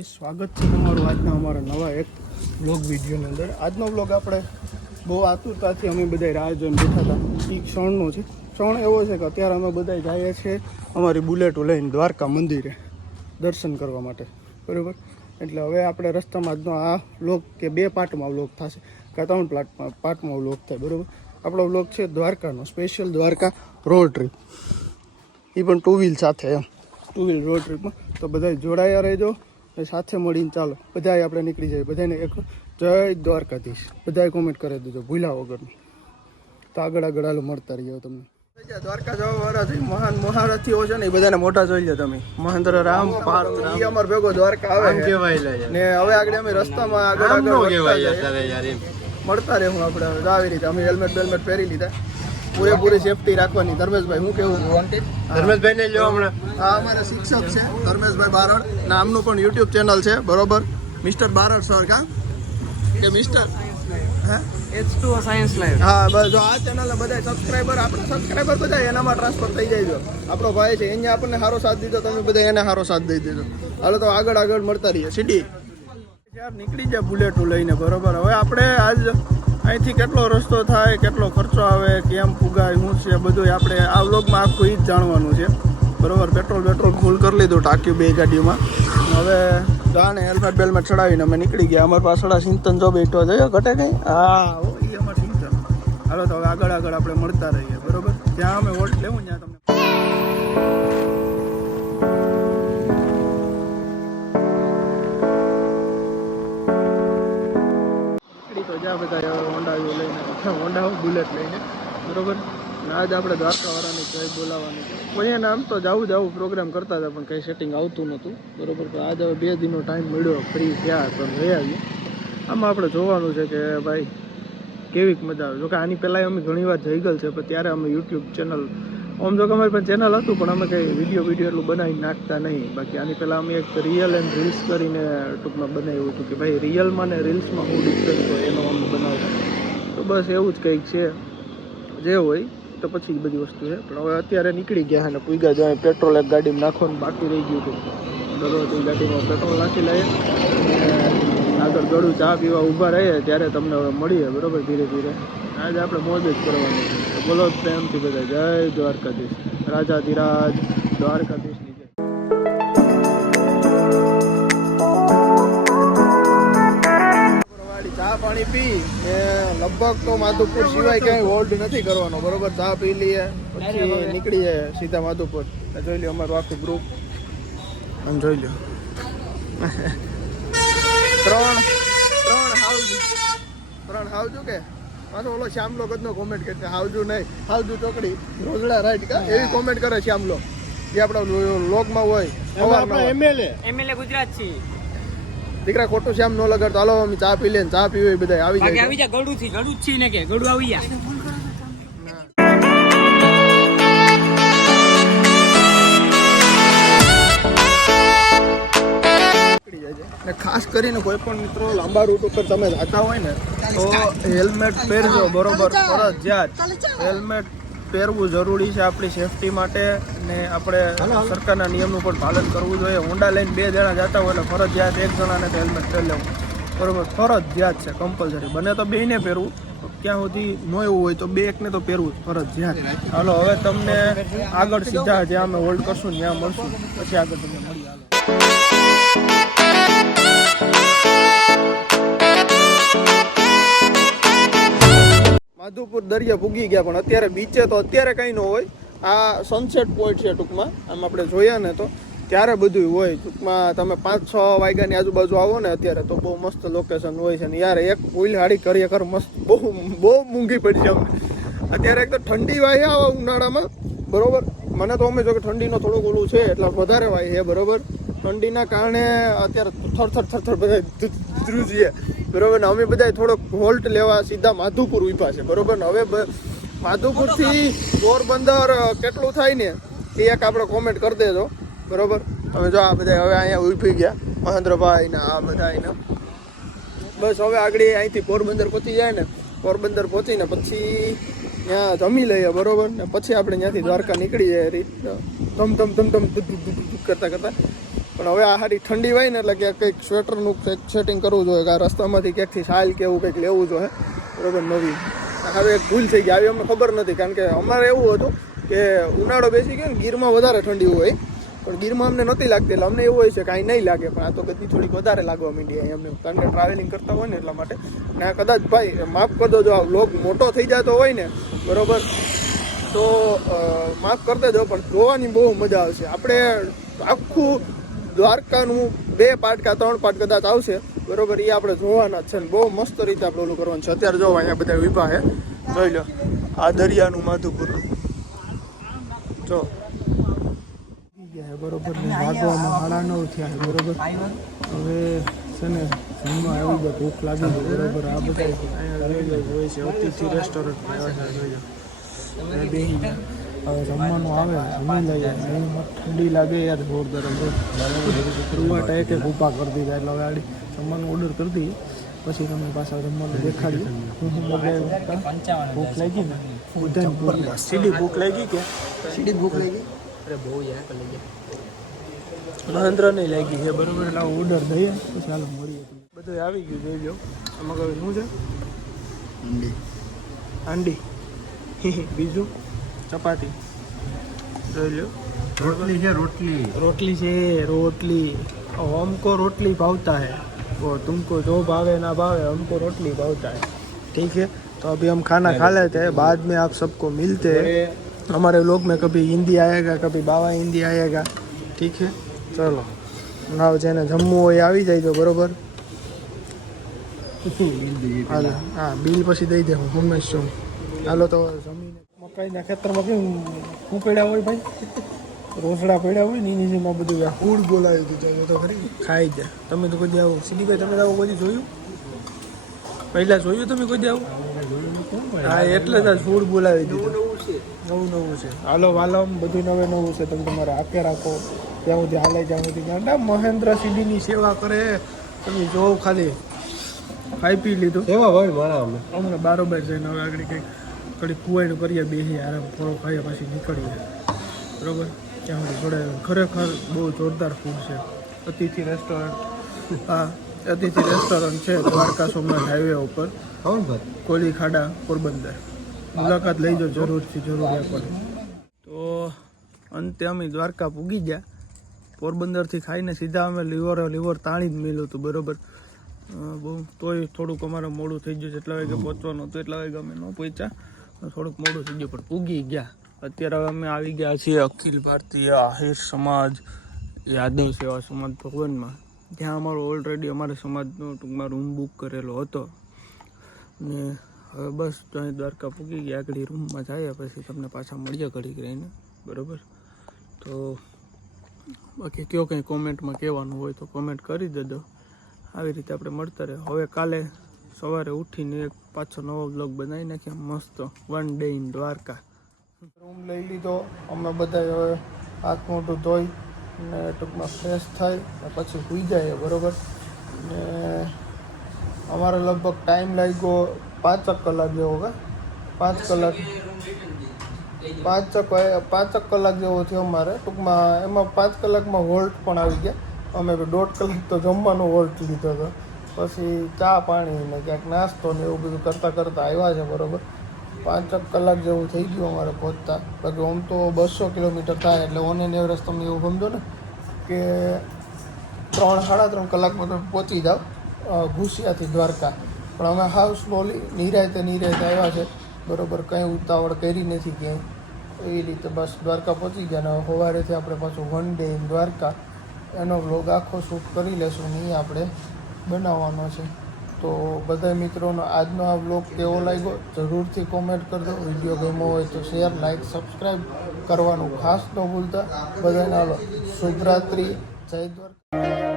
દ્વારકાથી સ્વાગત છે તમારું આજના અમારા નવા એક વ્લોગ વિડીયોની અંદર. આજનો વ્લોગ આપણે બહુ આતુરતાથી અમે બધા રાહ જોઈને બેઠા હતા. એ ક્ષણનો છે. ક્ષણ એવો છે કે અત્યારે અમે બધા જઈએ છીએ અમારી બુલેટો લઈને દ્વારકા મંદિરે દર્શન કરવા માટે, બરાબર. એટલે હવે આપણે રસ્તામાં આજનો આ વ્લોગ કે 2 પાર્ટમાં વ્લોગ થશે કે 3 પાર્ટમાં વ્લોગ થાય, બરાબર. આપણો વ્લોગ છે દ્વારકાનો, સ્પેશિયલ દ્વારકા રોડ ટ્રીપ, એ પણ 2 વ્હીલ સાથે, એમ 2 વ્હીલ રોડ ટ્રીપમાં. તો બધા જોડાયા રહેજો, સાથે મળીને ચાલો બધાએ આપણે નીકળી જાય. બધાને એક જય દ્વારકાધીશ બધાએ કોમેન્ટ કરી દેજો ભૂલ્યા વગરની. તો આગળ હાલો મળતા રહીએ તમને. દ્વારકા જવા વાળા છે મહાન મહારથીઓ છે ને, એ બધાને મોટા જોઈ લો તમે. મહેન્દ્ર રામ પાર્થ અમાર ભેગો દ્વારકા આવે ને. હવે આગળ અમે રસ્તામાં આગળ મળતા રહેવું આપણે. આવી રીતે અમે હેલ્મેટ બેલ્મેટ પહેરી લીધા, પૂરેપૂરી સેફટી રાખવાની. ધર્મેશભાઈ હું કેવું? ધર્મેશભાઈ ને લ્યો હમણાં. આ અમારા શિક્ષક છે ધર્મેશભાઈ બારડ, નામનું પણ યુટ્યુબ ચેનલ છે, બરોબર. મિસ્ટર બારડ સર કા કે મિસ્ટર H2O સાયન્સ લાઈવ. હા બસ, જો આ ચેનલ બધા સબસ્ક્રાઈબર, આપણે સબસ્ક્રાઈબર બધા એનામાં ટ્રાન્સફર થઈ જાય. જો આપણો ભાઈ છે, અહીંયા આપણને સારો સાથ દીધો, તમે બધા એને સારો સાથ દઈ દેજો. હાલો તો આગળ મળતા રહીએ. સીડી યાર નીકળી જાય બુલેટો લઈને, બરોબર. હવે આપણે આજ અહીંથી કેટલો રસ્તો થાય, કેટલો ખર્ચો આવે, કેમ પુગાય, શું છે બધું આપણે આ વ્લોગમાં આખું એ જ જાણવાનું છે, બરોબર. પેટ્રોલ ફૂલ કરી લીધું ટાંકી 2 ગાડીઓમાં. હવે જાણે હેલ્મેટ બેલ્મેટ ચડાવીને અમે નીકળી ગયા. અમારી પાછળ સિંતન જો બેઠો છે, ઘટે કંઈ. હા એ અમારે સિંતન. હાલો તો હવે આગળ આપણે મળતા રહીએ, બરોબર. ત્યાં અમે વોટ લેવું ત્યાં તમને બધા હોન્ડા લઈને, હોન્ડા બુલેટ લઈને, બરોબર. આજ આપણે દ્વારકાવાળાની જય બોલાવવાની છે. અહીંયા આમ તો જવું પ્રોગ્રામ કરતા હતા, પણ કંઈ સેટિંગ આવતું નહોતું, બરોબર. તો આજે હવે 2 દિનનો ટાઈમ મળ્યો, ફ્રી થયા તો લઈ આવીએ. આમાં આપણે જોવાનું છે કે ભાઈ કેવીક મજા આવે. જોકે આની પહેલાં અમે ઘણીવાર જઈ ગયેલ છે, પણ ત્યારે અમે યુટ્યુબ ચેનલ આમ જો કે અમારી પણ ચેનલ હતું, પણ અમે કંઈ વિડીયો એટલું બનાવી નાખતા નહીં. બાકી આની પહેલાં અમે એક રિયલ એન્ડ રીલ્સ કરીને ટૂંકમાં બનાવ્યું હતું કે ભાઈ રિયલમાં ને રીલ્સમાં હું ડિફરન્સ હોય એનો અમે બનાવતા. તો બસ એવું જ કંઈક છે, જે હોય તો પછી બધી વસ્તુ છે. પણ હવે અત્યારે નીકળી ગયા અને પૂગ્યા જાય. પેટ્રોલ એક ગાડીમાં નાખવાનું બાકી રહી ગયું હતું, દરરોજ એ ગાડીમાં પેટ્રોલ નાખી લઈએ. આગળ ગળું ચા પીવા ઊભા રહીએ ત્યારે તમને હવે મળીએ, બરાબર. ધીરે ધીરે આજે આપણે મોજ જ કરવાની છે. બોલો પ્રેમથી બધા જય દ્વારકાધીશ, રાજાધિરાજ દ્વારકાધીશની જય. ચા પાણી પી લગભગ તો માધુપુર સિવાય ક્યાંય હોલ્ડ નથી કરવાનો, બરોબર. ચા પી લઈએ પછી નીકળી જાય સીધા માધુપુર. જોઈ લો અમારું આખું ગ્રુપ, આમ જોઈ લો. 3 હાવજુ કે પાછો ઓલો શ્યામલો કદનો કોમેન્ટ કરશે. હાવજુ નહીં, હાવજુ ચોકડી રોજડા રાઈટ કા એવી કોમેન્ટ કરે શ્યામલો. જે આપણા લોગમાં હોય એમએલએ ગુજરાત છે. દીકરા ખોટું શ્યામ ન લગાડતો. હાલો અમે ચા પી લે, ચા પીવી બધા આવી જાય. ગળું જ છે ને કે ગળું આવી જાય. ખાસ કરીને કોઈ પણ મિત્રો લાંબા રૂટ ઉપર તમે જતા હોય ને તો હેલ્મેટ પહેરજો, બરોબર. ફરજિયાત હેલ્મેટ પહેરવું જરૂરી છે આપણી સેફટી માટે. ને આપણે સરકારના નિયમનું પણ પાલન કરવું જોઈએ. હોન્ડા લઈને 2 જણા જતા હોય એટલે ફરજિયાત 1 જણાને તો હેલ્મેટ પહેરી લેવું, બરોબર. ફરજિયાત છે, કમ્પલસરી. બને તો 2ને પહેરવું, ક્યાં સુધી ન એવું હોય તો 2-1ને તો પહેરવું ફરજિયાત. હાલો હવે તમને આગળ સીધા જ્યાં અમે હોલ્ડ કરશું ત્યાં મળશું, પછી આગળ તમને મળીએ. હાલો માધુપુર દરિયા પૂગી ગયા, પણ અત્યારે બીચે તો અત્યારે કંઈ ન હોય. આ સનસેટ પોઈન્ટ છે ટૂંકમાં. આમ આપણે જોયા ને તો ત્યારે બધું હોય ટૂંકમાં. તમે 5-6 વાગ્યાની આજુબાજુ આવો ને અત્યારે તો બહુ મસ્ત લોકેશન હોય છે. ને યાર એક ફૂલ હાડી કરીએ મસ્ત, બહુ મૂંઘી પડી છે અમને અત્યારે. એક તો ઠંડી વાય આવે ઉનાળામાં, બરોબર. મને તો અમે જો કે ઠંડીનો થોડુંક ઓલું છે એટલે વધારે વાય છે, બરોબર. ઠંડીના કારણે અત્યારે થર બધા ધ્રુજીએ, બરોબર. ને અમે બધા થોડોક હોલ્ટ લેવા સીધા માધુપુર ઉભા છે, બરોબર. ને હવે માધુપુરથી પોરબંદર કેટલું થાય ને એ એક આપણે કોમેન્ટ કરી દેજો, બરોબર. હવે જો આ બધા હવે અહીંયા ઉભી ગયા, મહેન્દ્રભાઈ ને આ બધા. બસ હવે આગળ અહીંથી પોરબંદર પહોંચી જાય ને, પોરબંદર પહોંચીને પછી ત્યાં જમી લઈએ, બરોબર. ને પછી આપણે ત્યાંથી દ્વારકા નીકળી જાય ધમ કરતા પણ હવે આ સારી ઠંડી હોય ને એટલે ક્યાંક કંઈક સ્વેટરનું કંઈક સેટિંગ કરવું જોઈએ કે આ રસ્તામાંથી ક્યાંકથી શાલ કે એવું કંઈક લેવું જોઈએ બરાબર નવી. હવે એક ભૂલ થઈ ગઈ આવી અમને ખબર નથી કારણ કે અમારે એવું હતું કે ઉનાળો બેસી ગયો ને ગીરમાં વધારે ઠંડી હોય પણ ગીરમાં અમને નથી લાગતી એટલે અમને એવું હોય છે કાંઈ નહીં લાગે પણ આ તો ગતિ થોડીક વધારે લાગવા માંડી અમને કારણ કે ટ્રાવેલિંગ કરતા હોય ને એટલા માટે ને આ કદાચ ભાઈ માફ કરી દો જો આ વ્લોગ મોટો થઈ જતો હોય ને બરાબર તો માફ કરી દેજો પણ જોવાની બહુ મજા આવશે. આપણે આખું દ્વારકાનું 2 પાર્ટ કે 3 પાર્ટ કદાચ આવશે બરોબર એ આપણે જોવાના છે ને બહુ મસ્ત રીતે આપણે ઓલું કરવાનું છે. અત્યારે જોવા અહીંયા બધા વિભા છે જોઈ લો આ દરિયાનું માધુપુરનું જો બરોબર ને વાગવામાં 9:30 થયા બરોબર. હવે છે ને જમવા આવી ગયા ભૂખ લાગી ગઈ બરોબર. આ બધા અહીંયા હોય છે અતિથિ રેસ્ટોરન્ટમાં આવ્યા છે જોઈ બેસી ગયા હવે જમવાનું આવે જમી લઈએ. એમાં ઠંડી લાગે યાર જોરદાર રૂવાટા એક ઊભા કરી દીધા એટલે હવે આડી જમવાનું ઓર્ડર કરી દઈએ પછી તમને પાછા જમવાનું દેખાડીએ. ભૂખ લાગી ને બધાને સીધી ભૂખ લાગી કે સીધી ભૂખ લાગી અરે બહુ યાર લઈ ગયા મહેન્દ્ર નહીં લાગી છે બરોબર એટલે ઓર્ડર દઈએ પછી ચાલો મળીએ. બધું આવી ગયું જોઈ લો. આમાં કહે શું છે હાંડી બીજું ચપાતી જોઈ લો રોટલી છે રોટલી છે રોટલી हमको रोटली भावता है वो तुमको जो भावे ना भावे हमको रोटली भावता है ठीक है. तो अभी हम खाना खा लेते हैं बाद में आप सबको मिलते हैं. हमारे व्लॉग में कभी हिंदी आएगा कभी बाबा हिंदी आएगा ठीक है. चलो नाव जेने जम्मू હોય આવી જાય તો બરોબર. હાલો હા બિલ પછી દઈ દે હું હંમેશ છું. હાલો તો જમીને મકાઈના ખેતરમાં કેમ શું પડ્યા હોય ભાઈ રોસડા પડ્યા હોય ને એની જેમાં બધું ફૂડ બોલાવી દીધું તો ખરી ખાઈ જાય. તમે તો કોઈ આવું સીધીભાઈ તમે આવું કોઈ જોયું પહેલાં જોયું તમે કોઈ આવું હા એટલે જ ફૂડ બોલાવી દીધું નવું છે. હાલો વાલમ બધું નવું છે તમે તમારે આપે રાખો ત્યાં સુધી હાલે ત્યાં સુધી ગાંડા મહેન્દ્ર સીડીની સેવા કરે તમે જોવો ખાલી ખાઈ પી લીધું સેવા ભાઈ મારા અમને બારોબાર જઈને હવે આગળ કંઈક કડી કુવાઈનું કરીએ બેસી આરામ થોડો ખાઈએ પછી નીકળીએ બરાબર. ત્યાં સુધી જોડે ખરેખર બહુ જોરદાર ફૂડ છે. અતિથિ રેસ્ટોરન્ટ હા અતિથિ રેસ્ટોરન્ટ છે દ્વારકા સોમનાથ હાઈવે ઉપર કોલી ખાડા પોરબંદર. મુલાકાત લઈ જાઓ જરૂરથી જરૂરિયાત પડે. તો અંતે અમે દ્વારકા પૂગી ગયા. પોરબંદરથી ખાઈને સીધા અમે લીવર તાણી જ મેળ્યું હતું બરાબર. બહુ તોય થોડુંક અમારે મોડું થઈ ગયું જેટલા વાગે પહોંચવાનું હતું એટલા વાગે અમે ન પહોંચ્યા થોડુંક મોડું થઈ ગયું પણ પૂગી ગયા. અત્યારે હવે અમે આવી ગયા છીએ અખિલ ભારતીય આહિર સમાજ યાદવ સેવા સમાજ ભવનમાં. ત્યાં અમારો ઓલરેડી અમારા સમાજનો ટૂંકમાં રૂમ બુક કરેલો હતો ને હવે બસ ત્યાં દ્વારકા પૂગી ગયા. આગળ રૂમમાં જઈએ પછી તમને પાછા મળીએ ઘડીક રહીને બરાબર. તો બાકી કયો કંઈ કોમેન્ટમાં કહેવાનું હોય તો કોમેન્ટ કરી દેજો. આવી રીતે આપણે મળતા રહે. હવે કાલે સવારે ઉઠીને એક પાછો નવો બ્લોગ બનાવી નાખ્યા મસ્ત 1 ડે ઇન દ્વારકા. રૂમ લઈ લીધો અમે બધા હવે હાથ મોઢું ધોઈ ને ટૂંકમાં ફ્રેશ થઈ પછી સૂઈ જાય બરાબર. ને અમારે લગભગ ટાઈમ લાગ્યો 5 કલાક જેવો કે 5 કલાક જેવો થયો અમારે ટૂંકમાં. એમાં 5 કલાકમાં હોલ્ટ પણ આવી ગયા. અમે 1.5 કલાક તો જમવાનો હોલ્ટ લીધો હતો પછી ચા પાણી ને ક્યાંક નાસ્તો ને એવું બધું કરતાં આવ્યા છે બરાબર. 5 કલાક જેવું થઈ ગયું અમારે પહોંચતા. બાકી આમ તો 200 કિલોમીટર થાય એટલે ઓન એન એવરેજ તમે એવું સમજો ને કે 3-3.5 કલાકમાં તમે પહોંચી જાઓ ઘુસિયાથી દ્વારકા. પણ અમે હાવ સ્લોલી નિરાયતે આવ્યા છે બરાબર. કંઈ ઉતાવળ કરી નથી ક્યાંય એ રીતે બસ દ્વારકા પહોંચી ગયા. ને સવારેથી આપણે પાછું 1 ડે ઇન દ્વારકા એનો વ્લોગ આખો શૂટ કરી લેશું ને એ આપણે બનાવવાનો છે. તો બધા મિત્રોનો આજનો આ વ્લોગ કેવો લાગ્યો જરૂરથી કોમેન્ટ કરજો. વિડીયો ગમ્યો હોય તો શેર લાઇક સબસ્ક્રાઈબ કરવાનું ખાસ ન ભૂલતા. બધાને હાલો શુભરાત્રિ જય દ્વારકા.